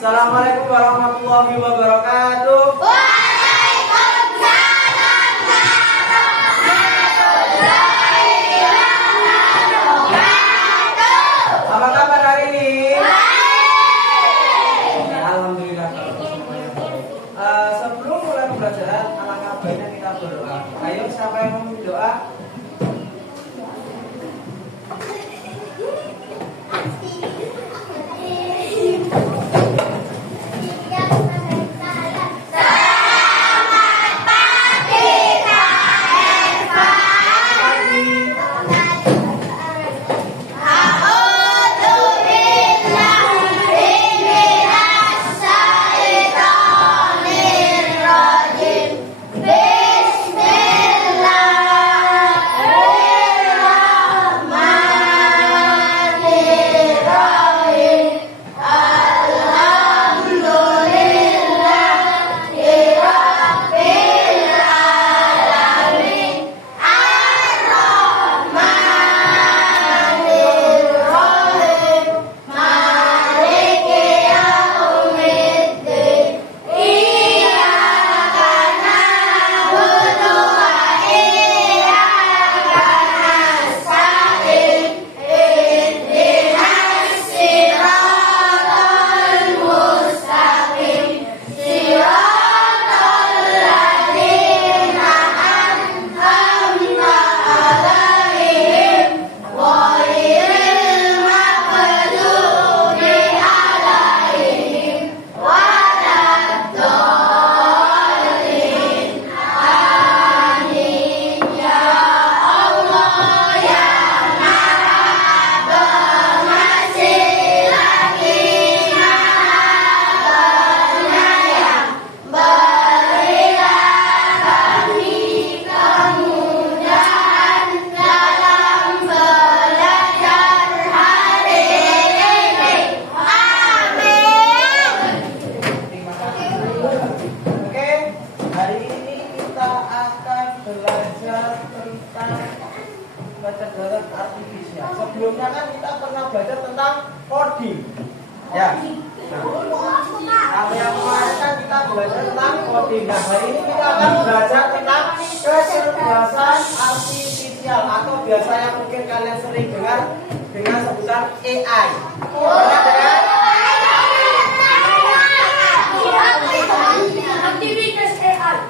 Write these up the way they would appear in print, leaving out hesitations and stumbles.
Assalamualaikum warahmatullahi wabarakatuh. Waalaikumsalam warahmatullahi wabarakatuh. Apa kabar hari ini? Baik. Ya, alhamdulillah. Sebelum mulai pembelajaran, alangkah baiknya kita berdoa. Ayo, siapa yang mau berdoa? Kecerdasan artifisial. Sebelumnya kan kita pernah belajar tentang coding. Ya. Kalau yang kemarin kan kita belajar tentang coding. Nah, hari ini kita akan belajar tentang kecerdasan artifisial atau biasa yang mungkin kalian sering dengar dengan sebutan AI. Pernah dengar? Aktivitas AI.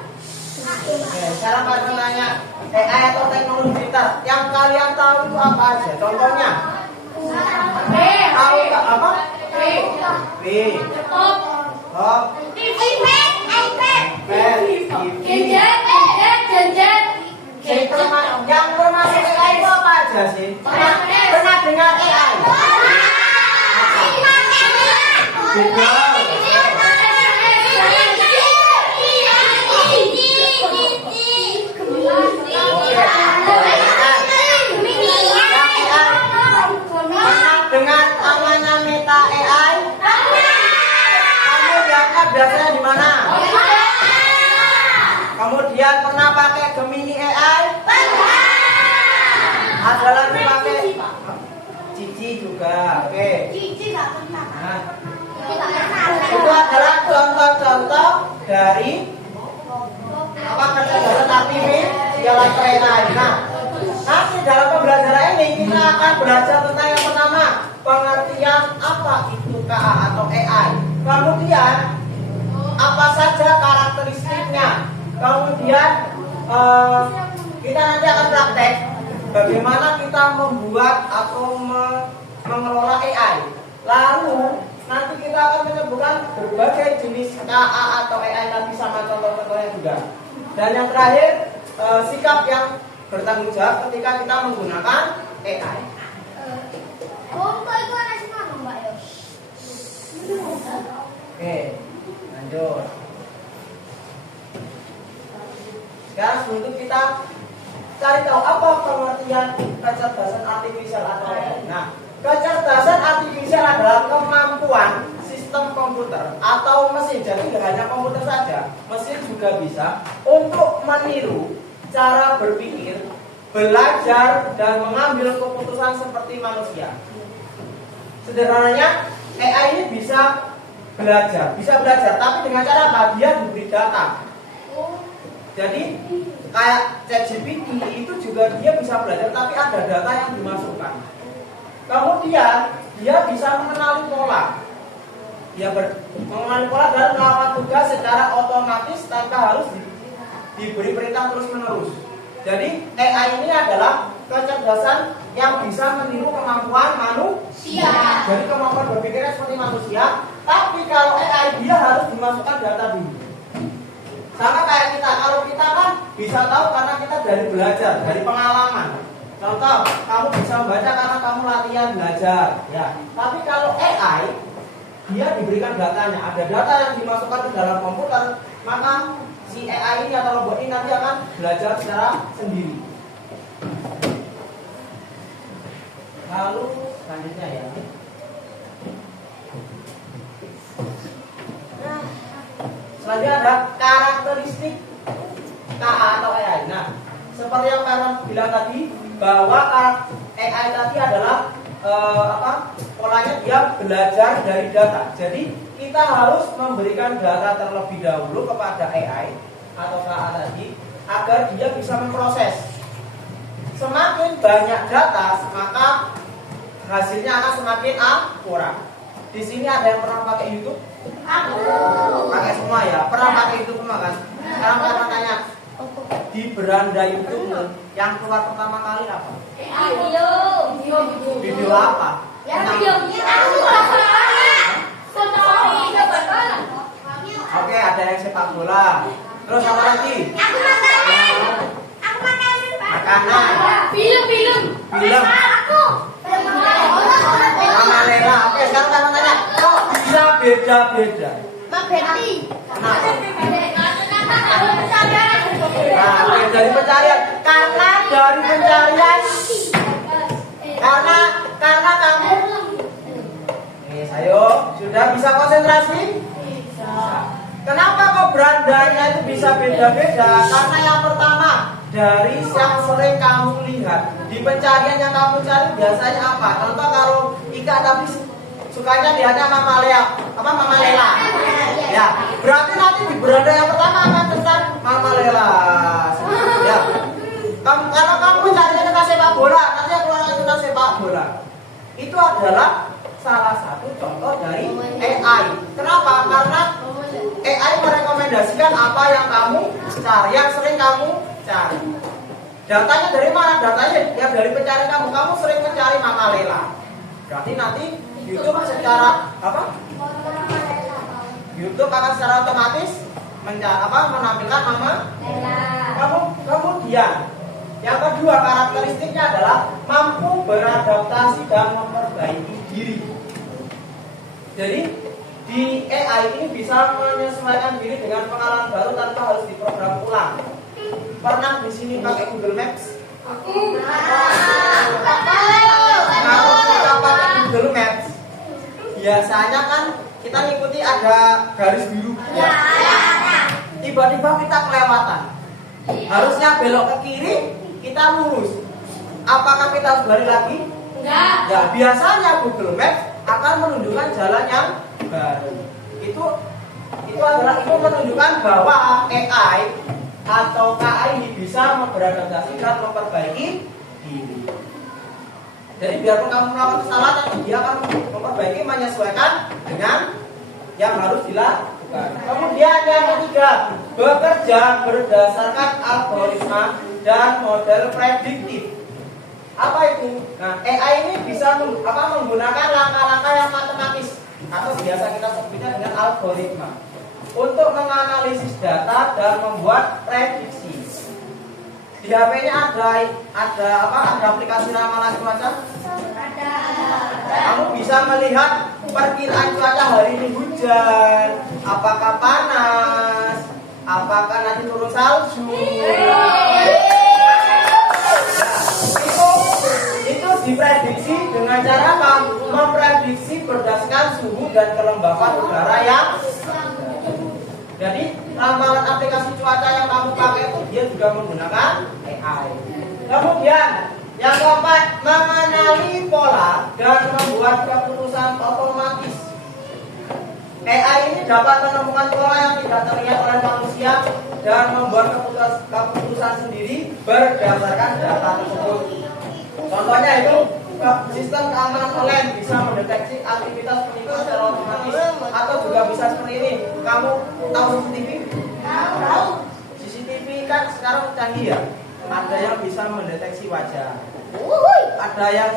Oke, sekarang kalian nanya AI atau teknologi pintar yang kalian tahu itu apa aja? Contohnya? Tahu nggak apa? B. Laptop. Yang termasuk AI itu apa aja sih? Pernah dengar AI? Betul. Dengan namanya Meta AI? Kamu dianggap biasanya di mana? Kemudian pernah pakai Gemini AI? Ada lagi pakai Cici juga. Oke. Nah, itu adalah contoh-contoh dari apa kecerdasan artifisial AI. Nah, nanti dalam pembelajaran ini kita akan belajar tentang yang pertama, pengertian apa itu KA atau AI. Kemudian apa saja karakteristiknya. Kemudian kita nanti akan praktek bagaimana kita membuat atau mengelola AI. Lalu nanti kita akan menyebutkan berbagai jenis KA atau AI tadi sama contoh-contohnya juga. Dan yang terakhir sikap yang bertanggung jawab ketika kita menggunakan AI. Oke, lanjut. Sekarang sebelum itu kita cari tahu apa pengertian kecerdasan artifisial atau AI. Nah, kecerdasan artifisial adalah kemampuan sistem komputer atau mesin, jadi tidak hanya komputer saja, mesin juga bisa untuk meniru cara berpikir, belajar, dan mengambil keputusan seperti manusia. Sederhananya, AI ini bisa belajar, bisa belajar, tapi dengan cara apa? Dia diberi data. Jadi kayak ChatGPT itu juga dia bisa belajar, tapi ada data yang dimasukkan. Kemudian dia bisa mengenali pola. Dia mengenali pola dan melakukan tugas secara otomatis tanpa harus diberi perintah terus menerus. Jadi AI ini adalah kecerdasan yang bisa meniru kemampuan manusia. Jadi kemampuan berpikirnya seperti manusia, tapi kalau AI dia harus dimasukkan data dulu. Sama kayak kita, kalau kita kan bisa tahu karena kita dari belajar, dari pengalaman. Contoh, kamu bisa membaca karena kamu latihan belajar, ya. Tapi kalau AI, dia diberikan datanya, ada data yang dimasukkan ke dalam komputer, maka si AI ini atau robot ini nanti akan belajar secara sendiri. Lalu selanjutnya ya. Selanjutnya ada karakteristik KA atau AI. Nah, seperti yang kalian bilang tadi, bahwa AI tadi adalah polanya dia belajar dari data. Jadi kita harus memberikan data terlebih dahulu kepada AI atau KA tadi agar dia bisa memproses. Semakin banyak data, maka hasilnya akan semakin akurat. Di sini ada yang pernah pakai YouTube? Aku. Pakai semua ya. Pernah pakai YouTube semua kan? Sekarang saya tanya, di beranda YouTube yang keluar pertama kali apa? Video apa? Oke, ada yang sepak bola. Terus apa lagi? Makanan. Film. Mama Lela. Oke, sekarang saya tanya, kok bisa beda-beda? Kenapa? Nah, oke, dari pencarian. Karena kamu. Ayo, sudah bisa konsentrasi? Kenapa kok berandanya itu bisa beda-beda? Karena yang pertama, dari yang sering kamu lihat. Di pencarian yang kamu cari biasanya apa? Contoh kalau Ika tapi sukanya lihatnya Mama Lela. Ya, berarti nanti di beranda yang pertama akan tentang Mama Lela. Ya. Kalau kamu carinya tentang sepak bola, nanti yang keluar tentang sepak bola. Itu adalah salah satu contoh dari AI. Kenapa? Karena AI merekomendasikan apa yang kamu cari, yang sering kamu cari. Datanya dari mana? Datanya yang dari pencarian kamu. Kamu sering mencari Mama Lela. Berarti nanti YouTube secara YouTube akan secara otomatis menampilkan Mama Lela. Kemudian yang kedua karakteristiknya adalah mampu beradaptasi dan memperbaiki diri. Jadi di AI ini bisa menyesuaikan diri dengan pengalaman baru tanpa harus diprogram ulang. Pernah di sini pakai Google Maps? Kalau kita pakai Google Maps, biasanya kan kita ngikuti ada garis biru. Ya. Tiba-tiba kita kelewatan. Harusnya belok ke kiri, kita lurus. Apakah kita harus balik lagi? Enggak. Ya, biasanya Google Maps akan menunjukkan jalan yang baru. Itu menunjukkan bahwa AI atau KI ini bisa beradaptasi dan memperbaiki diri. Jadi biarpun kamu melakukan kesalahan, dia akan memperbaiki, menyesuaikan dengan yang harus dilakukan. Kemudian yang ketiga, bekerja berdasarkan algoritma dan model prediktif. Apa itu? Nah, AI ini bisa menggunakan langkah-langkah yang matematis atau biasa kita sebutnya dengan algoritma untuk menganalisis data dan membuat prediksi. Di HP-nya ada aplikasi ramalan cuaca? Ada. Kamu bisa melihat perkiraan cuaca hari ini hujan, apakah panas, apakah nanti turun salju. Itu diprediksi dengan cara apa? Memprediksi berdasarkan suhu dan kelembapan udara yang. Jadi ramalan aplikasi cuaca yang kamu pakai itu dia juga menggunakan AI. Kemudian yang keempat, mengenali pola dan membuat keputusan otomatis. AI ini dapat menemukan pola yang tidak terlihat oleh manusia dan membuat keputusan sendiri berdasarkan data tersebut. Contohnya itu sistem keamanan online bisa mendeteksi aktivitas penipu secara otomatis, atau juga bisa seperti ini. Kamu tahu CCTV? Tahu. CCTV kan sekarang canggih ya. Ada yang bisa mendeteksi wajah. Ada yang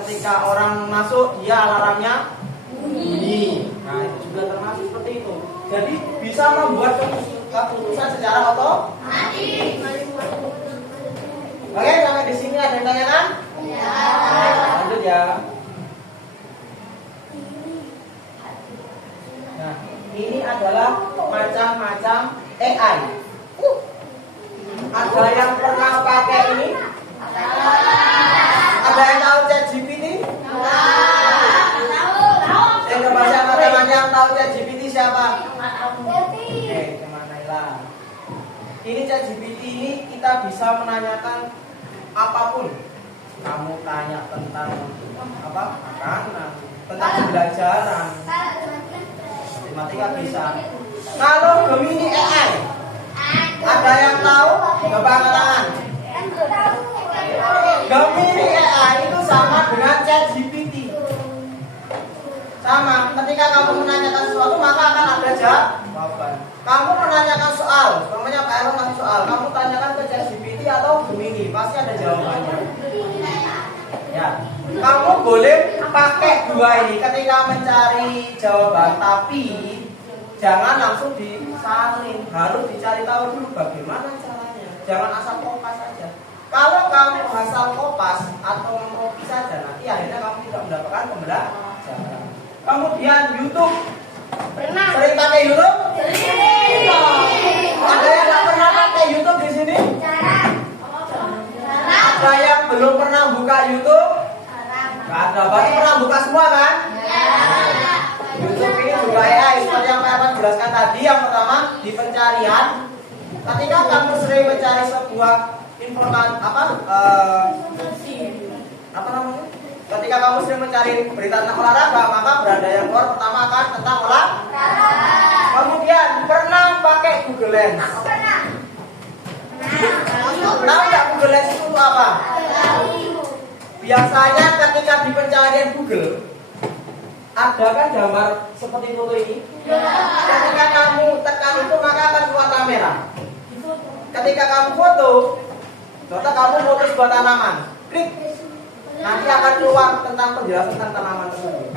ketika orang masuk dia alarmnya bunyi. Nah itu juga termasuk seperti itu. Jadi bisa membuat keputusan secara otomatis. Oke, sampai di sini ada yang tanyakan? Ya. Lanjut ya. Nah, ini adalah macam-macam AI. Ada yang pernah pakai ini? Ada yang tahu ChatGPT? Yang kebaca teman-teman yang tahu ChatGPT siapa? Oke, teman Naila. Ini ChatGPT ini kita bisa menanyakan apapun. Kamu tanya tentang apa? Makanan, tentang pembelajaran, matematika bisa. Kalau Gemini AI, ada yang tahu? Coba tangan. Gemini AI itu sama dengan ChatGPT. Sama, ketika kamu menanyakan sesuatu maka akan ada jawaban. Kamu menanyakan soal, namanya Pak Aaron ngasih soal, kamu tanyakan ke ChatGPT atau Gemini, pasti ada jawabannya. Ya, kamu boleh pakai dua ini ketika mencari jawaban, tapi jangan langsung disalin, harus dicari tahu dulu bagaimana caranya. Jangan asal kopas saja. Kalau kamu asal kopas atau mengcopy saja, nanti akhirnya kamu tidak mendapatkan pembelajaran. Kemudian YouTube, sering pakai YouTube? Ada yang nggak pernah pakai YouTube di sini? Ada yang belum pernah buka YouTube? Nggak ada. Berarti pernah buka semua kan? YouTube ini juga AI seperti yang Pak Erwan jelaskan tadi. Yang pertama di pencarian. Ketika kamu sering mencari sebuah informasi apa namanya? Ketika kamu sering mencari berita tentang olahraga, maka beranda yang keluar pertama akan tentang olahraga. Kemudian pernah pakai Google Lens? Tahu nggak Google Lens itu apa? Biasanya ketika di pencarian Google ada kan gambar seperti foto ini. Ketika kamu tekan itu maka akan keluar kamera. Ketika kamu foto, contoh kamu foto sebuah tanaman, klik, nanti akan keluar tentang penjelasan tentang tanaman tersebut.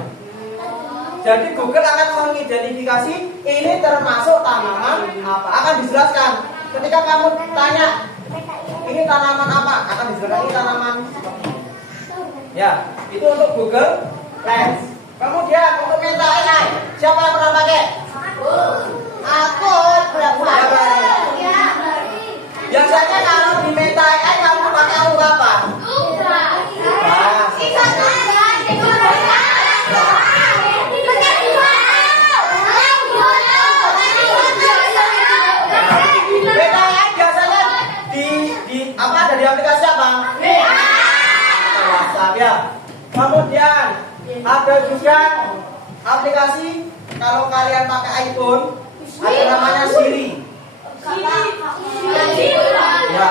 Jadi Google akan mengidentifikasi ini termasuk tanaman apa, akan dijelaskan. Ketika kamu tanya ini tanaman apa, akan dijelaskan ini tanaman seperti ini. Ya, itu untuk Google Lens. Kemudian untuk Meta AI, siapa yang pernah pakai? Aku berapa? Biasanya kalau di Meta AI kamu pakai alur apa? Meta AI biasanya di apa, ada di aplikasi apa? WhatsApp ya. Kemudian ada juga aplikasi kalau kalian pakai iPhone ada namanya Siri. Ya.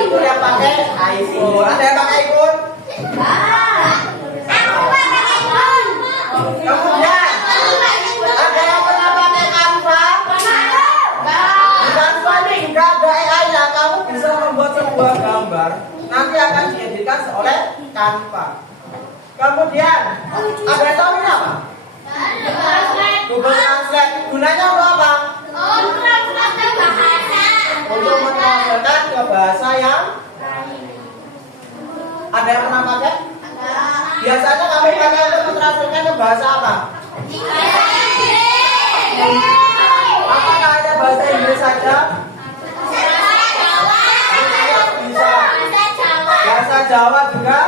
Itu yang pakai iPhone. Ada yang pakai iPhone? Kemudian ada yang pernah pakai Canva? Di Canva ini juga ada AI ya. Kamu bisa membuat sebuah gambar, nanti akan dieditkan oleh Canva. Kemudian ada yang tahu ini apa? Google Translate. Gunanya untuk apa? Untuk mentranslatekan ke bahasa yang ada yang pernah pakai? Biasanya kami pakai untuk mentranslatekan ke bahasa apa? Apakah hanya bahasa Inggris saja? Bisa. Bahasa Jawa juga?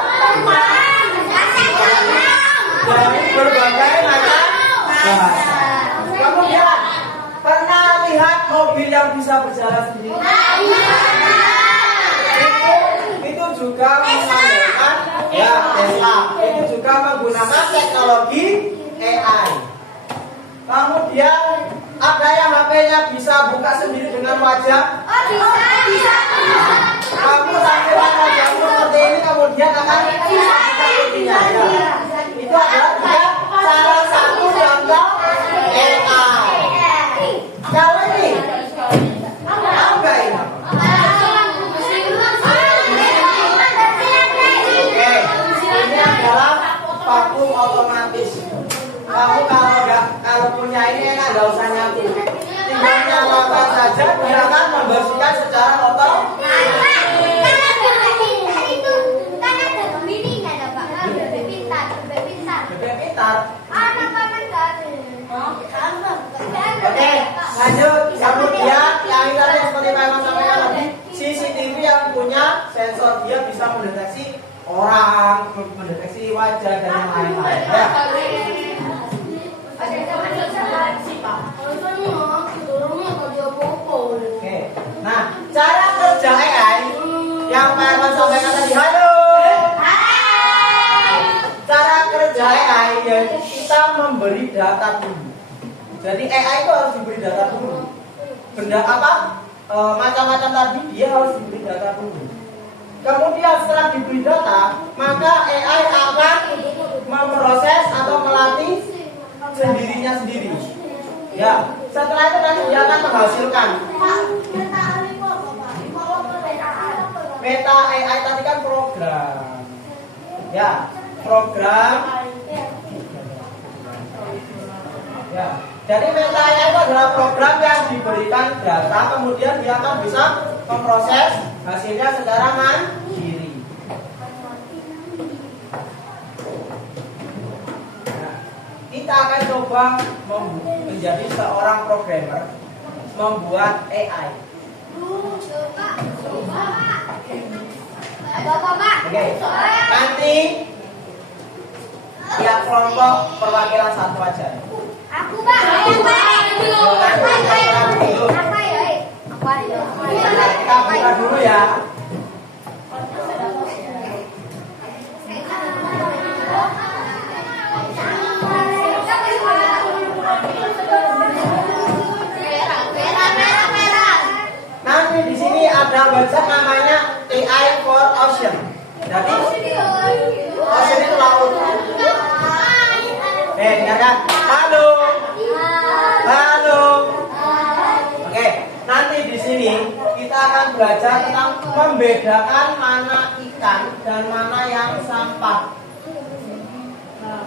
Jadi berbagai macam bahasa. Kemudian pernah lihat mobil yang bisa berjalan sendiri? Itu juga menggunakan ya Tesla. Itu juga menggunakan teknologi AI. Kemudian ada yang HP-nya bisa buka sendiri dengan wajah. Oh, bisa. Kamu sambil wajahmu seperti ini, kemudian akan buka pintunya. Ya. Itu adalah juga salah satu contoh AI. Kalau ini, apa ini? Oke, ini adalah vakum otomatis. Kamu kalau punya ini enak, nggak usah nyapu. Tinggal nyalakan saja, dia akan membersihkan secara otomatis. Bebek pintar. Oke, lanjut. Kemudian yang tadi seperti Pak Iman sampaikan tadi, CCTV yang punya sensor, dia bisa mendeteksi orang, mendeteksi wajah dan yang lain-lain. Ya. Oke. Nah, cara kerja AI yang Pak Iman sampaikan tadi. Halo. Cara kerja AI yaitu kita memberi data dulu. Jadi AI itu harus diberi data dulu. Benda apa? Macam-macam tadi dia harus diberi data dulu. Kemudian setelah diberi data, maka AI akan memproses atau melatih sendirinya sendiri. Ya, setelah itu nanti dia akan menghasilkan. Meta AI tadi kan program. Ya, program. Ya, jadi meta AI itu adalah program yang diberikan data, kemudian dia akan bisa memproses hasilnya secara mandiri. Nah, kita akan coba menjadi seorang programmer, membuat AI. Oke, nanti tiap kelompok perwakilan satu aja. Aku, Pak. Kita buka dulu ya. Nanti di sini ada website namanya AI for Ocean. Jadi ocean itu laut. Dengarkan. Halo. Halo. Oke, nanti di sini kita akan belajar tentang membedakan mana ikan dan mana yang sampah. Nah,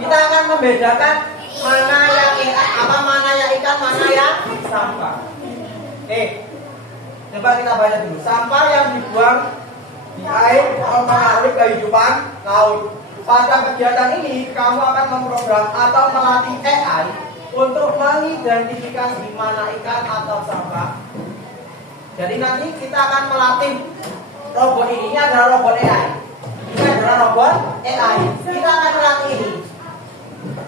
kita akan membedakan mana yang ikan, mana yang sampah. Oke, coba kita baca dulu. Sampah yang dibuang di air mempengaruhi kehidupan laut. Pada kegiatan ini, kamu akan memprogram atau melatih AI untuk mengidentifikasi mana ikan atau sampah. Jadi nanti kita akan melatih robot ini. Ini adalah robot AI. Ini adalah robot AI. Kita akan melatih ini.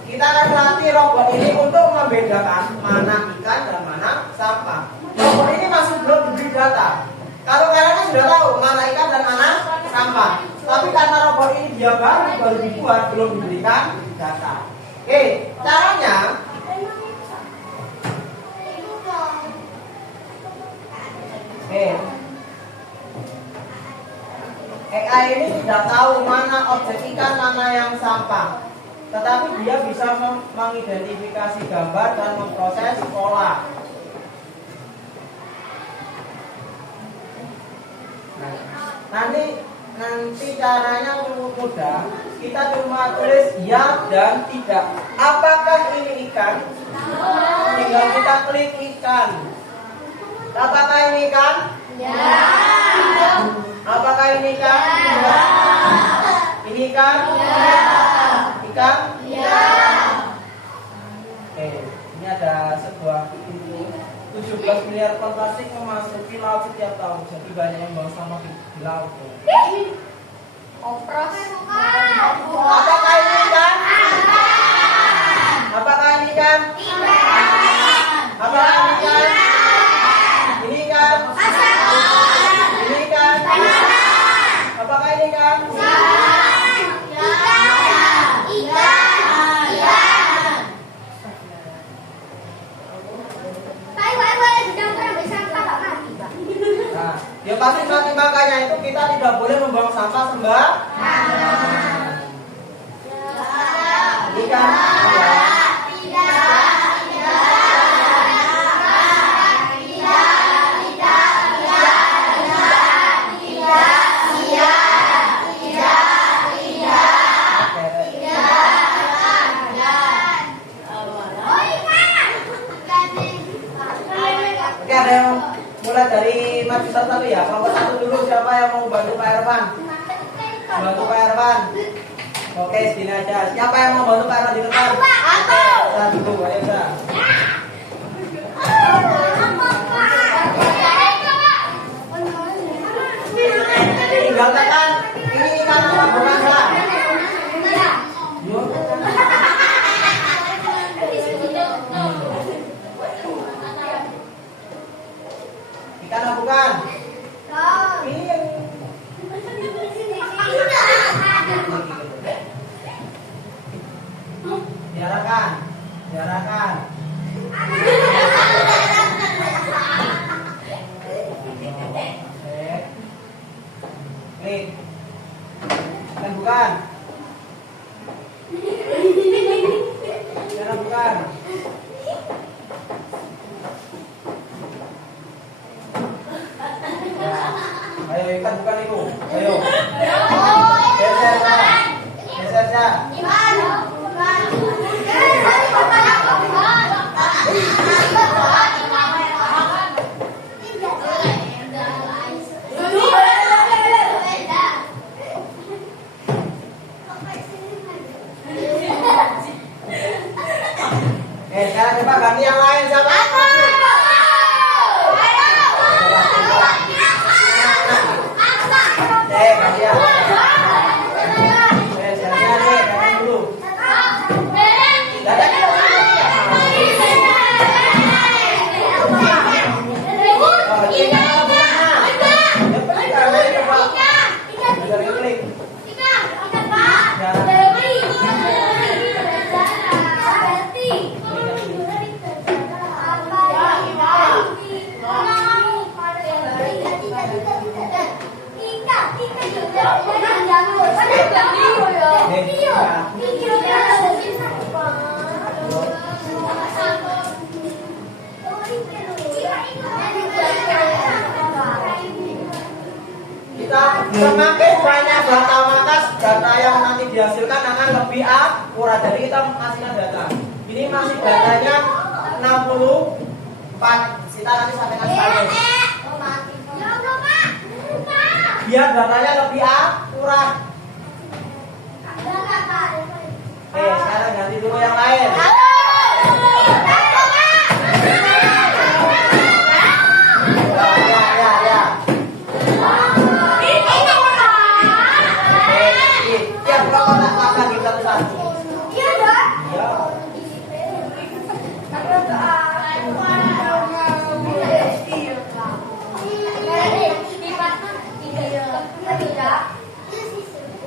Kita akan melatih robot ini untuk membedakan mana ikan dan mana sampah. Robot ini masih belum diberi data. Kalau kalian kan sudah tahu mana ikan dan mana sampah. Tapi karena robot ini dia baru dibuat, belum diberikan data. Oke, caranya AI ini tidak tahu mana objek ikan, mana yang sampah. Tetapi dia bisa mengidentifikasi gambar dan memproses pola. Nanti caranya mudah. Kita cuma tulis ya dan tidak. Apakah ini ikan? Tinggal kita klik ikan. Apakah ini ikan? Ya. Apakah ini ikan? Ya. Ini ikan? Ya. Ikan? Ya. Oke, ini ada sebuah pintu. 17 miliar ton plastik memasuki laut setiap tahun. Jadi banyak yang buang sampah di laut. Opros. Apakah ini ikan? Apakah ini ikan? Apakah ini ikan? Ini ikan? Ini ikan? Apakah ini ikan? Ya pasti nanti makanya itu kita tidak boleh membuang sampah sembarangan. Jika Oke, ada yang mulai dari maju satu ya. Kelompok satu dulu, siapa yang mau bantu Pak Erwan? Bantu Pak Erwan. Oke, sini aja. Siapa yang mau bantu Pak Erwan di depan? Satu, ayo dah. Tinggal tekan. Ini ikan apa bukan lah? Ikan apa bukan? Ini yang diarahkan, diarahkan. Klik. Dan bukan. Dan bukan. Ayo ikan bukan ibu. Ayo. Geser dah. Geser dah. Sekarang coba ganti yang lain siapa? Ganti ya. Jangan dulu. Kita semakin banyak data maka data yang nanti dihasilkan akan lebih akurat. Jadi kita masihkan data. Ini masih datanya 64. Kita nanti sampaikan sekali. Biar datanya lebih akurat. Sekarang ganti dulu yang lain.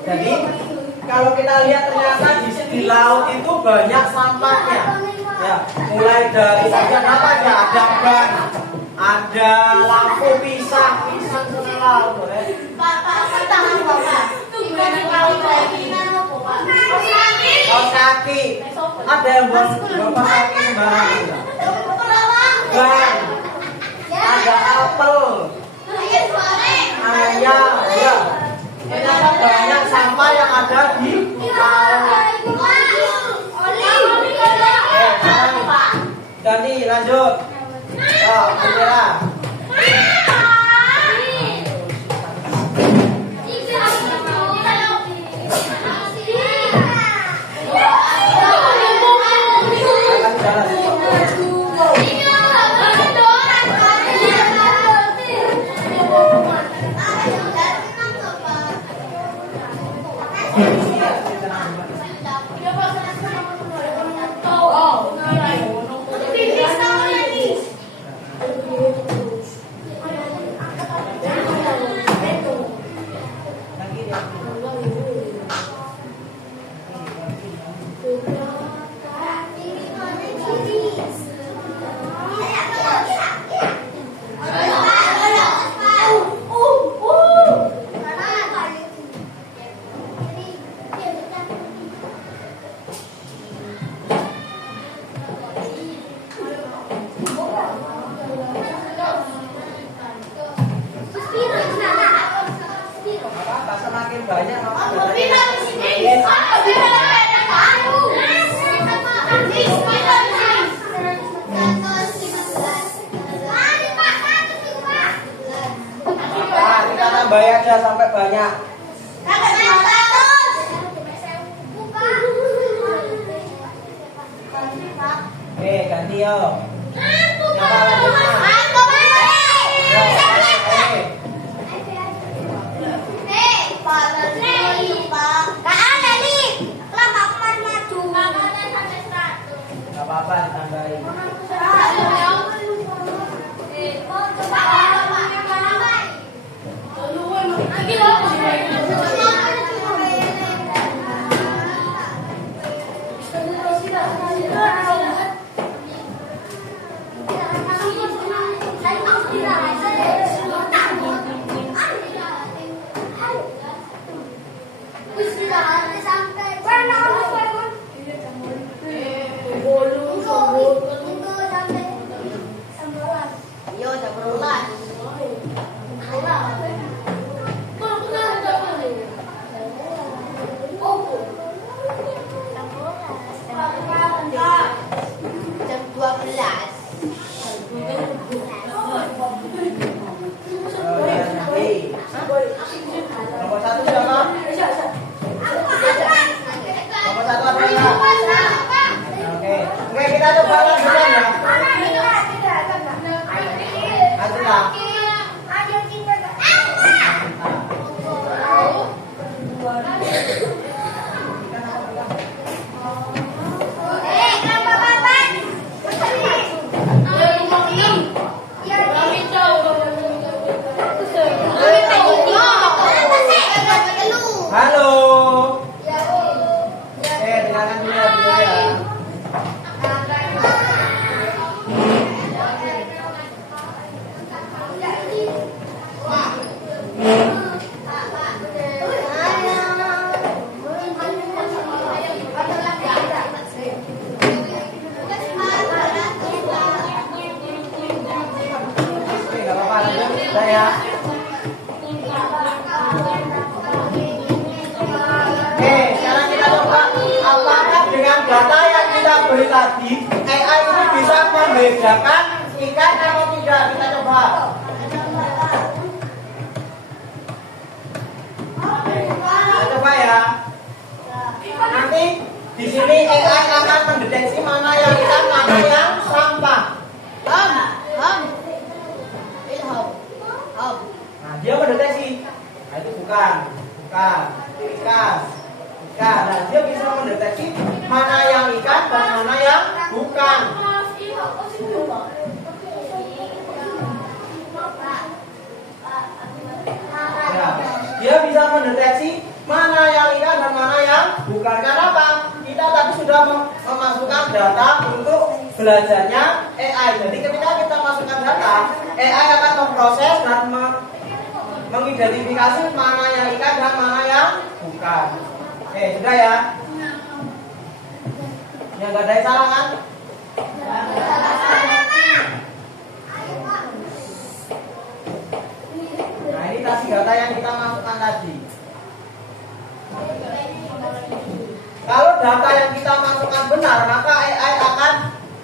Jadi kalau kita lihat ternyata di laut itu banyak sampahnya. Ya, mulai dari saja apa aja, ada ban, ada lampu pisang semua boleh. Kaos kaki, ada yang buat kaos kaki sembarangan. Ban, ada apel, ayam, ya. Ternyata banyak sampah yang ada di laut. Ganti, lanjut. Bendera. semakin banyak maka Bilang di sini. kita tambah aja sampai banyak. Oke, ganti yo. Siapa lanjutnya? Gak apa-apa ditambahin. Nomor satu siapa? Nomor satu ada nggak? Oke, oke kita coba lanjutkan ya. Lanjutlah. Halo. Dengarkan dulu ya. Nggak apa-apa, lanjut ya. Sekarang kita coba apakah dengan data yang kita beri tadi AI ini bisa membedakan ikan atau tidak? Kita coba. Kita coba ya. Nanti di sini AI akan mendeteksi mana yang ikan, mana yang sampah. Nah, dia mendeteksi. Nah, itu bukan. Ikan. Nah, dia bisa mendeteksi mana yang ikan dan mana yang bukan. Ya, dia bisa mendeteksi mana yang ikan dan mana yang bukan. Karena apa? Kita tadi sudah memasukkan data untuk belajarnya AI. Jadi ketika kita masukkan data, AI akan memproses dan mengidentifikasi mana yang ikan dan mana yang bukan. Sudah ya? Ya nggak ada yang salah kan? Nah ini tadi data yang kita masukkan tadi. Kalau data yang kita masukkan benar, maka AI akan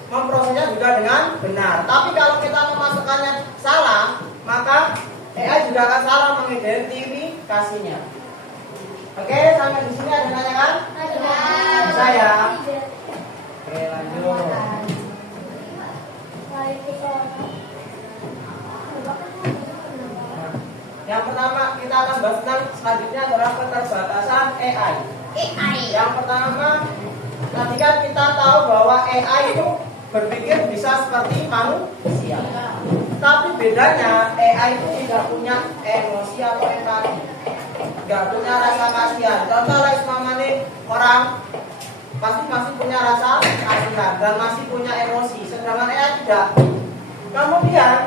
memprosesnya juga dengan benar. Tapi kalau kita memasukkannya salah, maka AI juga akan salah mengidentifikasinya. Oke, sampai di sini ada nanya kan? Bisa ya? Oke, lanjut. Yang pertama kita akan bahas tentang selanjutnya adalah keterbatasan AI. Yang pertama, tadi kan kita tahu bahwa AI itu berpikir bisa seperti manusia. Tapi bedanya AI itu tidak punya emosi atau empati, nggak punya rasa kasihan. Contoh nih orang pasti punya rasa kasihan dan masih punya emosi, sedangkan AI tidak. Kemudian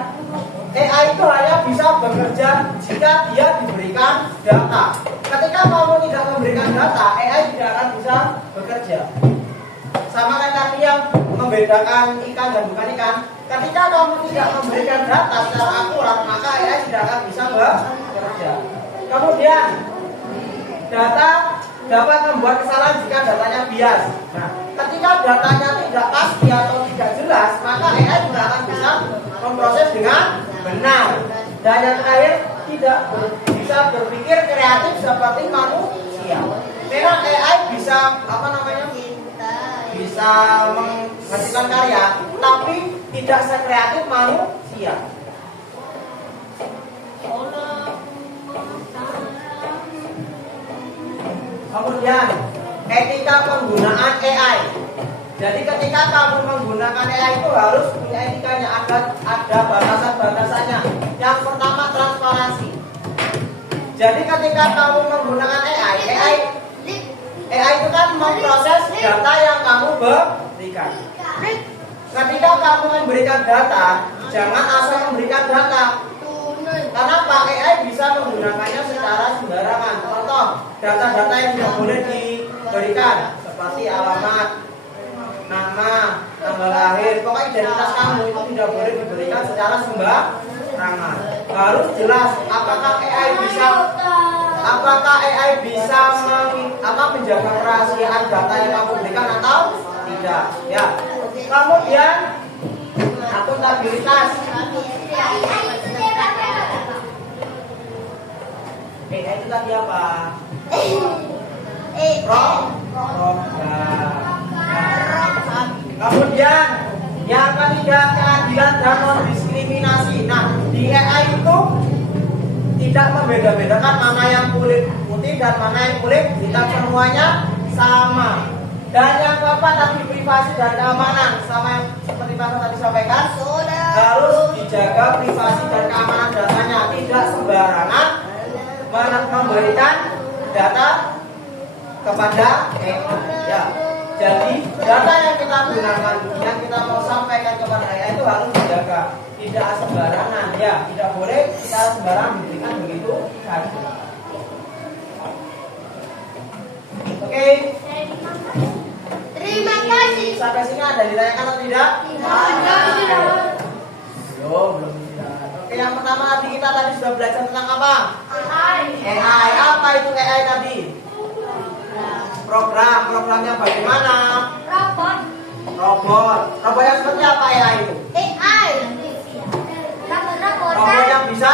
AI itu hanya bisa bekerja jika dia diberikan data. Ketika kamu tidak memberikan data, AI tidak akan bisa bekerja. Sama kayak tadi yang membedakan ikan dan bukan ikan. Ketika kamu tidak memberikan data secara akurat, maka AI tidak akan bisa bekerja. Kemudian data dapat membuat kesalahan jika datanya bias. Nah, ketika datanya tidak pasti atau tidak jelas, maka AI tidak akan bisa memproses dengan benar. Dan yang terakhir, tidak bisa berpikir kreatif seperti manusia. Memang AI bisa bisa menghasilkan karya, tapi tidak sekreatif manusia. Kemudian etika penggunaan AI. Jadi ketika kamu menggunakan AI itu harus punya etikanya, ada batasan-batasannya. Yang pertama transparansi. Jadi ketika kamu menggunakan AI itu kan memproses data yang kamu berikan. Ketika kamu memberikan data, jangan asal memberikan data. Karena AI bisa menggunakannya secara sembarangan. Contoh, data-data yang tidak boleh diberikan seperti alamat, nama, tanggal lahir, pokoknya identitas kamu itu tidak boleh diberikan secara sembarangan. Harus jelas apakah AI bisa menjaga kerahasiaan data yang kamu berikan atau tidak. Ya. Kemudian akuntabilitas. AI itu tadi apa? Program. Kemudian yang ketiga keadilan dan non-diskriminasi. Nah, di AI itu tidak membeda-bedakan mana yang kulit putih dan mana yang kulit hitam, semuanya sama. Dan yang keempat tadi privasi dan keamanan, sama yang seperti Pak tadi sampaikan, harus dijaga privasi dan keamanan datanya, tidak sembarangan memberikan data kepada AI. Ya. Jadi data yang kita gunakan, yang kita mau sampaikan kepada AI itu harus dijaga, tidak sembarangan. Ya, tidak boleh kita sembarangan diberikan begitu saja. Oke. Terima kasih. Sampai sini ada ditanyakan atau tidak? Tidak. Belum tidak. Oke, yang pertama tadi kita sudah belajar tentang apa? AI. Apa itu AI tadi? Programnya bagaimana? Robot yang seperti apa AI itu? Robot yang bisa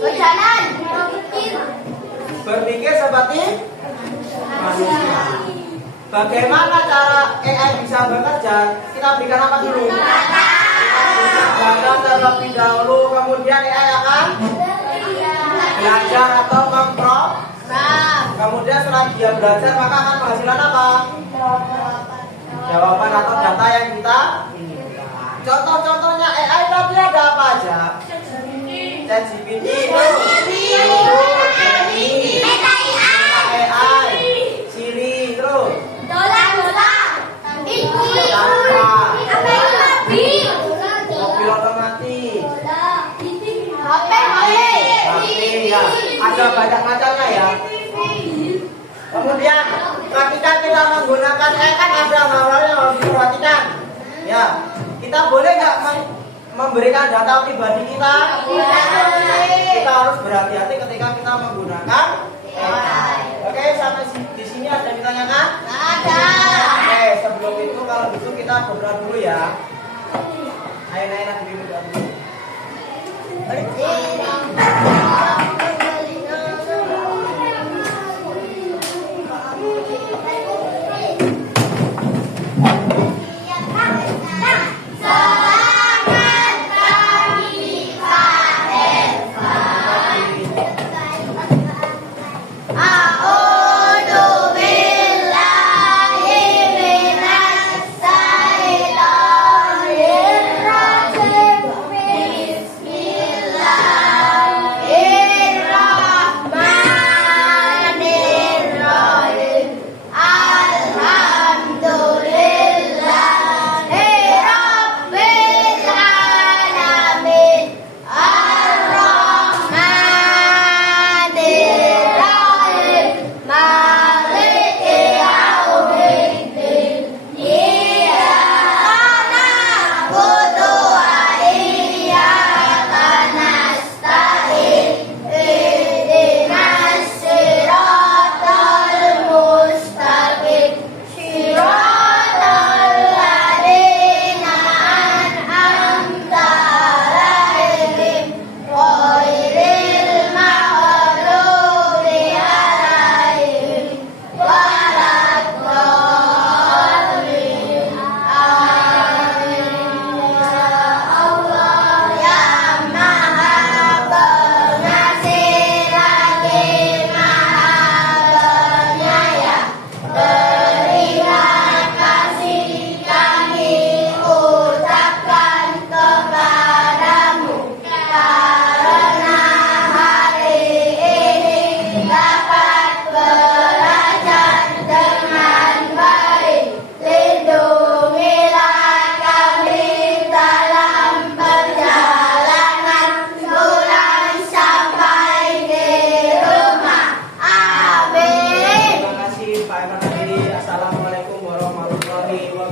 berjalan, berpikir seperti manusia. Bagaimana cara AI bisa bekerja? Kita berikan apa dulu? Data terlebih dahulu, kemudian AI akan belajar atau memprogram. Kemudian setelah dia belajar maka akan menghasilkan apa? Jawaban atau data yang kita inginkan. Contoh-contohnya AI tadi ada apa aja? ChatGPT, AI, Siri, terus mobil otomatis, HP, ya, ada banyak macamnya ya. Kemudian ketika kita menggunakan AI kan ada hal-hal yang harus diperhatikan. Ya, kita boleh nggak memberikan data pribadi kita? Kita harus berhati-hati ketika kita menggunakan AI. Oke, sampai di sini ada yang ditanyakan? Ada. Oke, sebelum itu kalau gitu kita berdoa dulu ya. Ayo naik dulu dulu. warahmatullahi wabarakatuh.